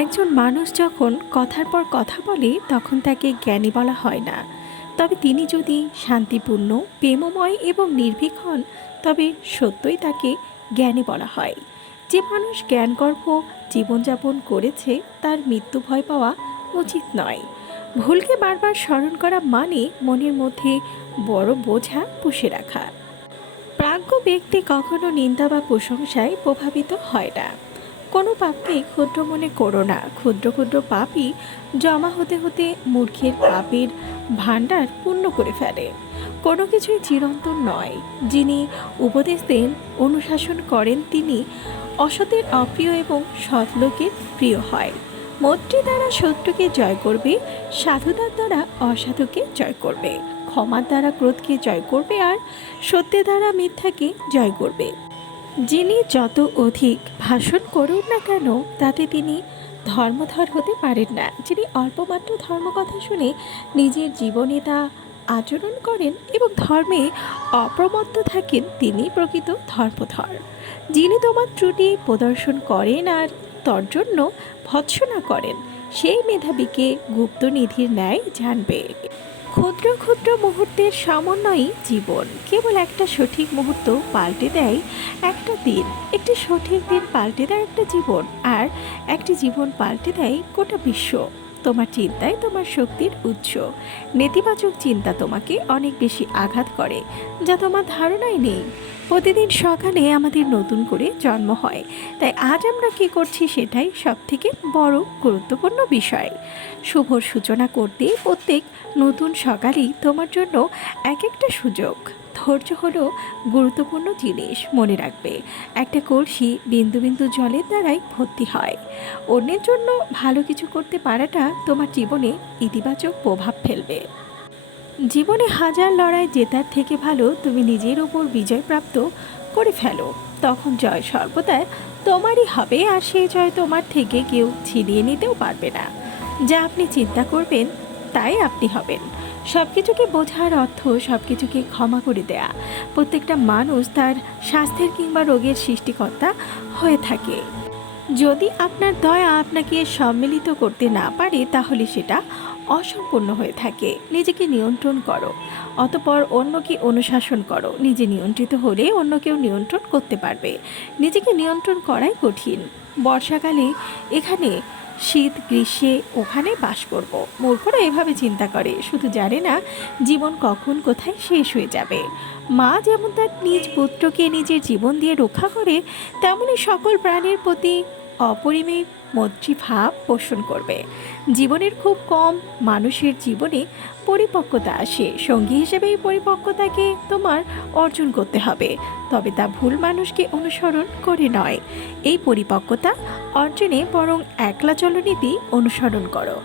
একজন মানুষ যখন কথার পর কথা বলে তখন তাকে জ্ঞানী বলা হয় না। তবে তিনি যদি শান্তিপূর্ণ, প্রেমময় এবং নির্ভীক হন, তবে সত্যই তাকে জ্ঞানী বলা হয়। যে মানুষ জ্ঞানগর্ভ জীবনযাপন করেছে তার মৃত্যু ভয় পাওয়া উচিত নয়। ভুলকে বারবার স্মরণ করা মানে মনের মধ্যে বড় বোঝা পুষে রাখা। প্রাজ্ঞ ব্যক্তি কখনো নিন্দা বা প্রশংসায় প্রভাবিত হয় না। কোনো পাপকে ক্ষুদ্র মনে করো না, ক্ষুদ্র ক্ষুদ্র পাপই জমা হতে হতে মূর্খের পাপের ভাণ্ডার পূর্ণ করে ফেলে। কোনো কিছুই চিরন্তন নয়। যিনি উপদেশ দেন, অনুশাসন করেন, তিনি অসতের অপ্রিয় এবং সৎ লোকের প্রিয় হয়। মৈত্রী দ্বারা শত্রুকে জয় করবে, সাধুতার দ্বারা অসাধুকে জয় করবে, ক্ষমার দ্বারা ক্রোধকে জয় করবে, আর সত্যের দ্বারা মিথ্যাকে জয় করবে। যিনি যত অধিক ভাষণ করুন না কেন, তাতে তিনি ধর্মধর হতে পারেন না। যিনি অল্পমাত্র ধর্মকথা শুনে নিজের জীবনে তা আচরণ করেন এবং ধর্মে অপ্রমত্ত থাকেন, তিনি প্রকৃত ধর্মধর। যিনি তোমার ত্রুটি প্রদর্শন করেন আর তর্জন্য ভৎসনা করেন, সেই মেধাবীকে গুপ্তনিধির ন্যায় জানবে। ক্ষুদ্র ক্ষুদ্র মুহূর্তের সমন্বয়ই জীবন। কেবল একটা সঠিক মুহূর্ত পাল্টে দেয় একটা দিন, একটি সঠিক দিন পাল্টে দেয় একটা জীবন, আর একটি জীবন পাল্টে দেয় গোটা বিশ্ব। তোমার চিন্তাই তোমার শক্তির উৎস। নেতিবাচক চিন্তা তোমাকে অনেক বেশি আঘাত করে, যা তোমার ধারণাই নেই। প্রতিদিন সকালে আমাদের নতুন করে জন্ম হয়, তাই আজ আমরা কী করছি সেটাই সবথেকে বড় গুরুত্বপূর্ণ বিষয়। শুভ সূচনা করতে প্রত্যেক নতুন সকালই তোমার জন্য এক একটা সুযোগ। ধৈর্য হলো গুরুত্বপূর্ণ জিনিস, মনে রাখবে। একটা কলসি বিন্দু বিন্দু জলের দ্বারাই ভর্তি হয়। অন্যের জন্য ভালো কিছু করতে পারাটা তোমার জীবনে ইতিবাচক প্রভাব ফেলবে। জীবনে হাজার লড়াই জেতার থেকে ভালো তুমি নিজের ওপর বিজয় প্রাপ্ত করে ফেলো। তখন জয় সর্বদা তোমারই হবে, আর সেই জয় তোমার থেকে কেউ ছিনিয়ে নিতেও পারবে না। যা আপনি চিন্তা করবেন তাই আপনি হবেন। সব কিছুকে বোঝার অর্থ সব কিছুকে ক্ষমা করে দেয়া। প্রত্যেকটা মানুষ তার স্বাস্থ্যের কিংবা রোগের সৃষ্টিকর্তা হয়ে থাকে। যদি আপনার দয়া আপনাকে সম্মিলিত করতে না পারে, তাহলে সেটা অসম্পূর্ণ হয়ে থাকে। নিজেকে নিয়ন্ত্রণ করো, অতপর অন্যকে অনুশাসন করো। নিজে নিয়ন্ত্রিত হলে অন্য কেউ নিয়ন্ত্রণ করতে পারবে। নিজেকে নিয়ন্ত্রণ করাই কঠিন। বর্ষাকালে এখানে, শীত গ্রীষ্মে ওখানে বাস করব। মূর্খরা এভাবে চিন্তা করে, শুধু জানে না জীবন কখন কোথায় শেষ হয়ে যাবে। মা যেমন তার নিজ পুত্রকে নিজের জীবন দিয়ে রক্ষা করে, তেমনি সকল প্রাণীর প্রতি অপরিমেয় মৈত্রীভাব পোষণ করবে। জীবনের খুব কম মানুষের জীবনে পরিপক্কতা আসে। সঙ্গী হিসেবে এই পরিপক্কতাকে তোমার অর্জন করতে হবে, তবে তা ভুল মানুষকে অনুসরণ করে নয়। এই পরিপক্কতা অর্জনে বরং একলা চলনীতি অনুসরণ করো।